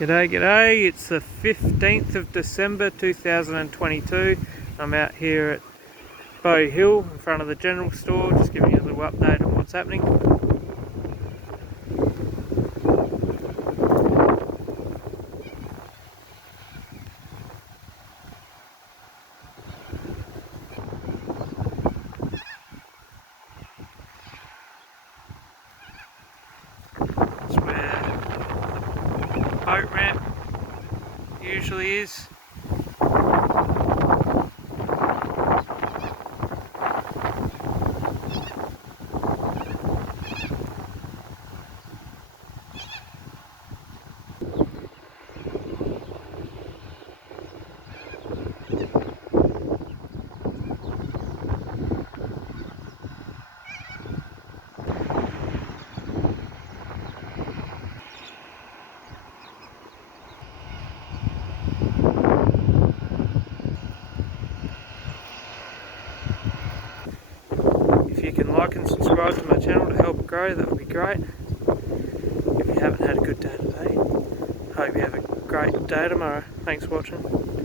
G'day, it's the 15th of December 2022. I'm out here at Bowhill in front of the general store, just giving you a little update on what's happening. That's where the boat ramp usually is. If you can like and subscribe to my channel to help it grow, that would be great. If you haven't had a good day today, hope you have a great day tomorrow. Thanks for watching.